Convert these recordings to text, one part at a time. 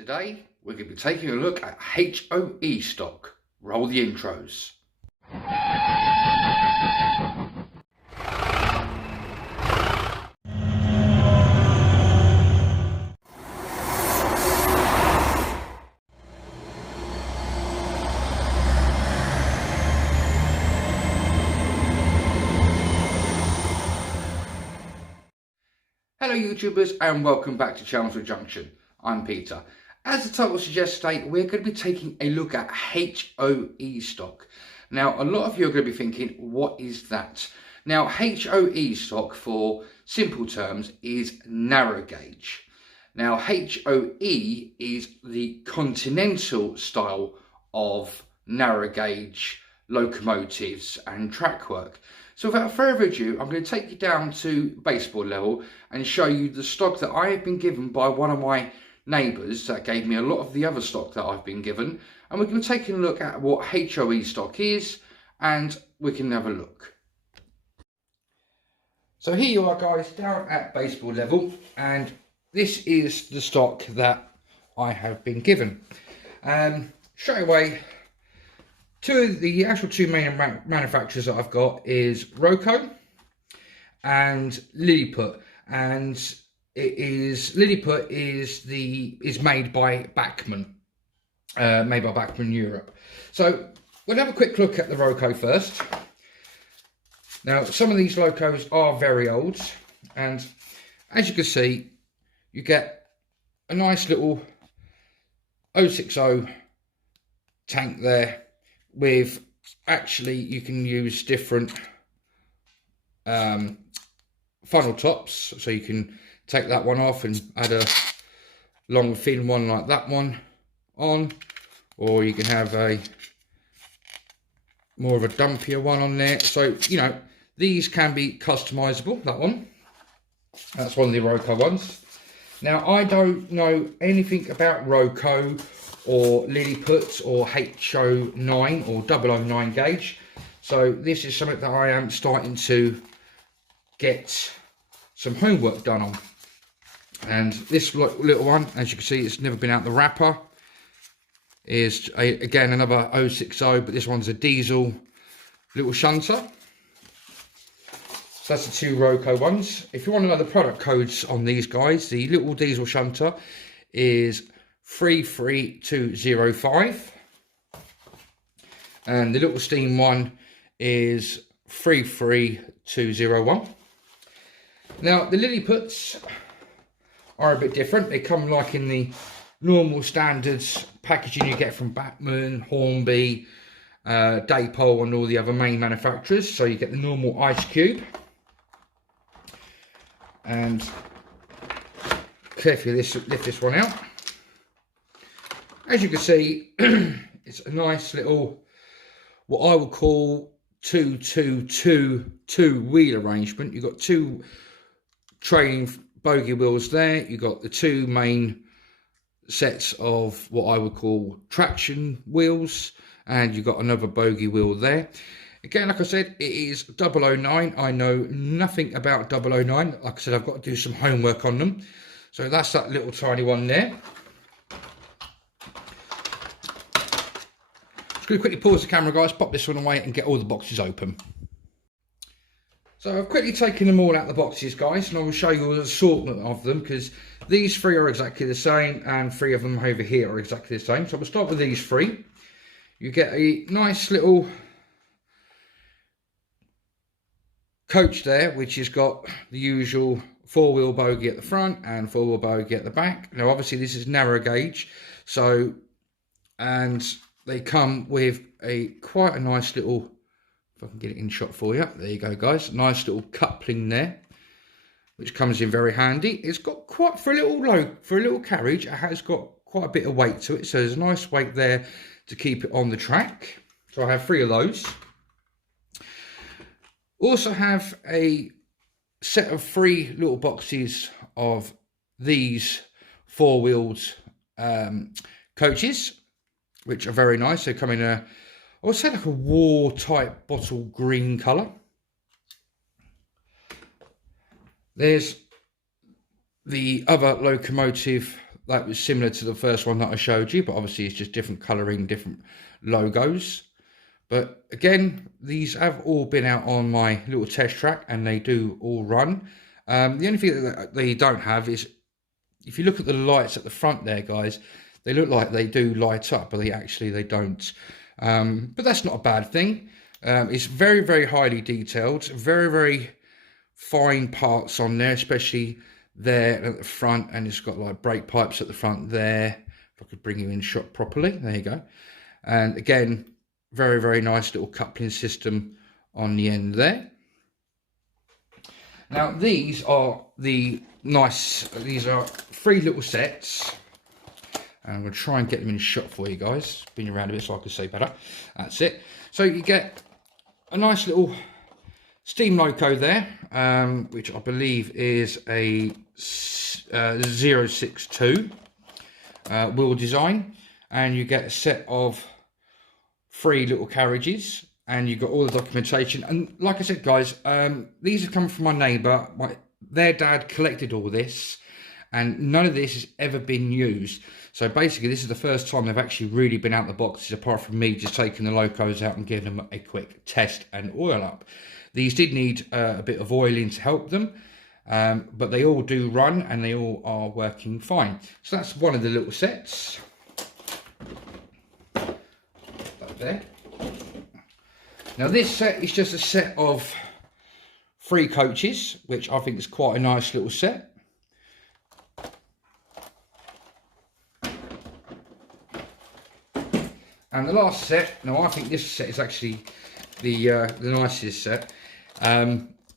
Today, we're going to be taking a look at HOE stock. Roll the intros. Hello YouTubers and welcome back to Chelmswood Junction. I'm Peter. As the title suggests today, we're going to be taking a look at HOE stock. Now, a lot of you are going to be thinking, what is that? Now, HOE stock, for simple terms, is narrow gauge. Now, HOE is the continental style of narrow gauge locomotives and track work. So without further ado, I'm going to take you down to baseboard level and show you the stock that I have been given by one of my neighbours that gave me a lot of the other stock that I've been given. And we're going to take a look at what HOE stock is and we can have a look. So here you are guys, down at baseboard level, and this is the stock that I have been given. Straight away, the actual two main manufacturers that I've got is Roco and Lilliput, and Lilliput is made by Bachmann, Europe. So we'll have a quick look at the Roco first. Now, some of these locos are very old, and as you can see, you get a nice little 060 tank there. With actually, you can use different funnel tops, so you can take that one off and add a long thin one like that one on, or you can have a more of a dumpier one on there. So you know, these can be customizable. That's one of the Roco ones. Now, I don't know anything about Roco or Lilliput or HO9 or 009 gauge, so this is something that I am starting to get some homework done on. And this little one, as you can see, it's never been out the wrapper, is again another 060, but this one's a diesel little shunter. So that's the two Roco ones. If you want to know the product codes on these guys, the little diesel shunter is 33205, and the little steam one is 33201. Now, the Lilliputs are a bit different. They come like in the normal standards packaging you get from Bachmann, Hornby, Daypole and all the other main manufacturers. So you get the normal ice cube, and carefully lift this one out. As you can see, it's a nice little, what I would call 2-2-2-2 wheel arrangement. You've got two trailing bogie wheels there. You've got the two main sets of what I would call traction wheels, and you've got another bogie wheel there. Again, like I said, it is 009. I know nothing about 009. Like I said, I've got to do some homework on them. So that's that little tiny one there. Going to quickly pause the camera, guys, pop this one away and get all the boxes open. So I've quickly taken them all out the boxes, guys, and I will show you an assortment of them, because these three are exactly the same and three of them over here are exactly the same. So we'll start with these three. You get a nice little coach there, which has got the usual four-wheel bogie at the front and four-wheel bogie at the back. Now, obviously, this is narrow gauge, so, and they come with quite a nice little, if I can get it in shot for you, there you go guys, nice little coupling there, which comes in very handy. It's got quite, for a little carriage, it has got quite a bit of weight to it, so there's a nice weight there to keep it on the track. So I have three of those. Also have a set of three little boxes of these four-wheeled coaches, which are very nice. They come in a, I would say like a war type bottle green colour. There's the other locomotive that was similar to the first one that I showed you, but obviously it's just different colouring, different logos. But again, these have all been out on my little test track and they do all run. The only thing that they don't have is, if you look at the lights at the front there, guys, they look like they do light up, but they don't. But that's not a bad thing. It's very, very highly detailed, very, very fine parts on there, especially there at the front, and it's got like brake pipes at the front there. If I could bring you in shot properly, there you go. And again, very, very nice little coupling system on the end there. Now these are these are 3 little sets, and I'm going to try and get them in shot for you guys. Spin you around a bit so I can see better. That's it. So you get a nice little steam loco there, which I believe is a 062 wheel design, and you get a set of 3 little carriages, and you've got all the documentation. And like I said, guys, these have come from my neighbour. Their dad collected all this, and none of this has ever been used. So basically, this is the first time they've actually really been out the boxes, apart from me just taking the locos out and giving them a quick test and oil up. These did need a bit of oiling to help them, but they all do run and they all are working fine. So that's one of the little sets. Up there. Now this set is just a set of 3 coaches, which I think is quite a nice little set. And the last set, now I think this set is actually the nicest set.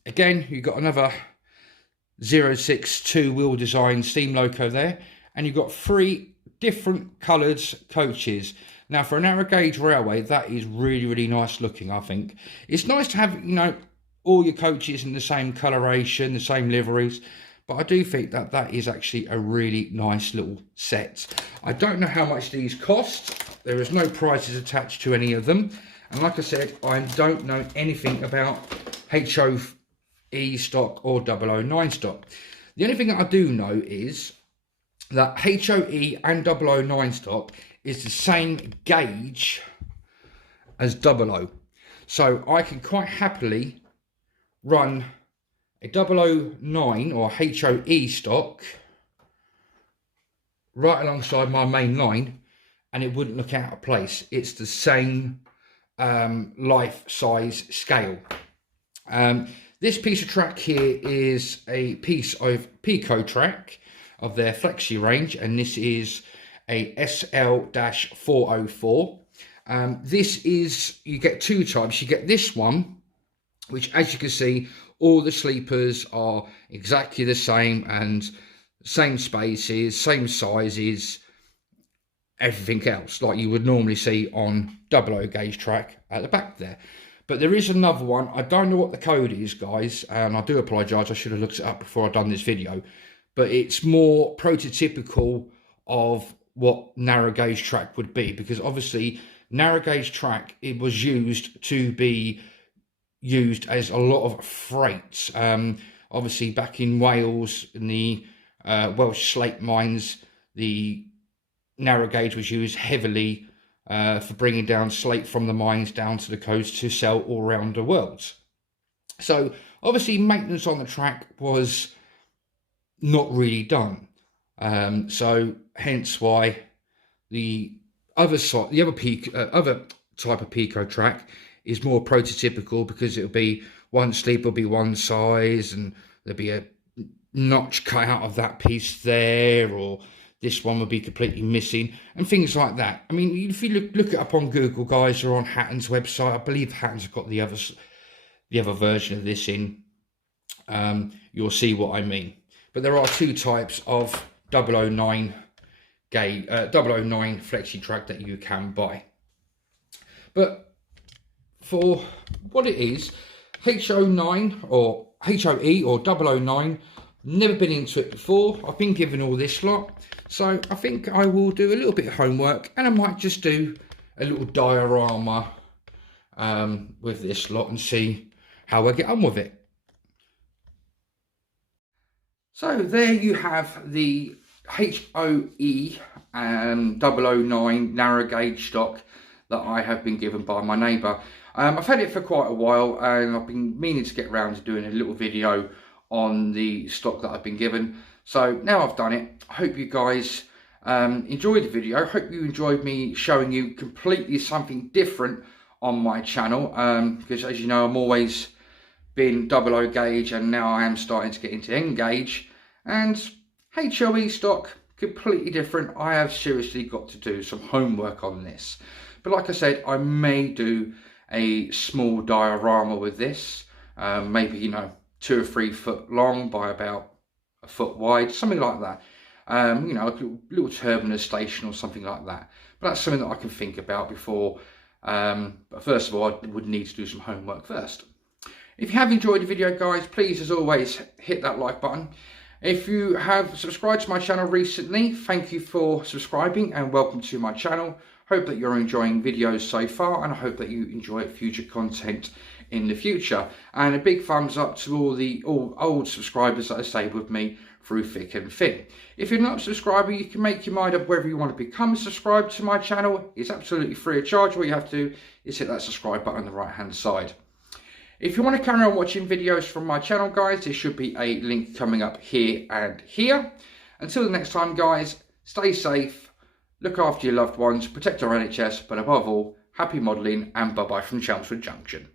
Again, you've got another 062 wheel design steam loco there, and you've got 3 different coloured coaches. Now for a narrow gauge railway, that is really, really nice looking. I think it's nice to have, you know, all your coaches in the same coloration, the same liveries, but I do think that that is actually a really nice little set. I don't know how much these cost. There is no prices attached to any of them, and like I said, I don't know anything about HOE stock or 009 stock. The only thing that I do know is that HOE and 009 stock is the same gauge as 00. So I can quite happily run a 009 or HOE stock right alongside my main line, and it wouldn't look out of place. It's the same life size scale. This piece of track here is a piece of Pico track of their flexi range, and this is a SL-404. This is, you get 2 types. You get this one, which, as you can see, all the sleepers are exactly the same, and same spaces, same sizes, everything else like you would normally see on 00 gauge track at the back there. But there is another one. I don't know what the code is, guys, and I do apologise. I should have looked it up before I've done this video. But it's more prototypical of what narrow gauge track would be, because obviously narrow gauge track, it was used to be used as a lot of freight. Obviously back in Wales, in the Welsh slate mines, the narrow gauge was used heavily for bringing down slate from the mines down to the coast to sell all around the world. So obviously maintenance on the track was not really done. So hence why the other side, the other type of Pico track is more prototypical, because it'll be one sleep will be one size, and there'll be a notch cut out of that piece there, or this one would be completely missing, and things like that. I mean, if you look it up on Google, guys, or on Hatton's website, I believe Hatton's got the other version of this in. You'll see what I mean. But there are 2 types of 009 gauge, 009 flexi track that you can buy. But for what it is, HO9 or HOE or 009, never been into it before. I've been given all this lot, so I think I will do a little bit of homework, and I might just do a little diorama with this lot and see how I get on with it. So there you have the HOE 009 narrow gauge stock that I have been given by my neighbour. I've had it for quite a while, and I've been meaning to get around to doing a little video on the stock that I've been given. So now I've done it. I hope you guys enjoyed the video. I hope you enjoyed me showing you completely something different on my channel, because as you know, I'm always been 00 gauge, and now I am starting to get into N gauge, and HOE stock completely different. I have seriously got to do some homework on this, but like I said, I may do a small diorama with this, maybe, you know, 2 or 3 foot long by about a foot wide, something like that. You know, a little terminus station or something like that. But that's something that I can think about before. But first of all, I would need to do some homework first. If you have enjoyed the video, guys, please, as always, hit that like button. If you have subscribed to my channel recently, thank you for subscribing and welcome to my channel. Hope that you're enjoying videos so far, and I hope that you enjoy future content in the future. And a big thumbs up to all the old subscribers that have stayed with me through thick and thin. If you're not a subscriber, you can make your mind up whether you want to become subscribed to my channel. It's absolutely free of charge. All you have to do is hit that subscribe button on the right hand side. If you want to carry on watching videos from my channel, guys, there should be a link coming up here and here. Until the next time, guys, stay safe, look after your loved ones, protect our NHS, but above all, happy modelling, and bye-bye from Chelmswood Junction.